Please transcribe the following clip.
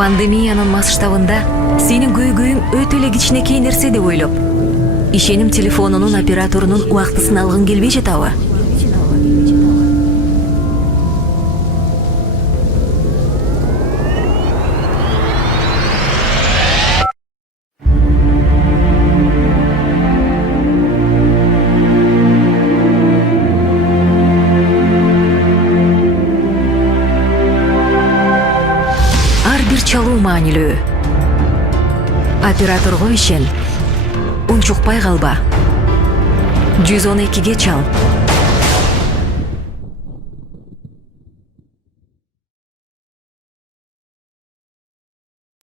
Пандемиянын масштабында сенин көйгөйүң өтө эле кичинекей нерсе деп ойлоп, ишеним телефонунун операторунун убактысын алгың келбей жатабы? Ар бир чалуу маанилүү. Операторго ишен. Унчукпай калба. 112-ге чал.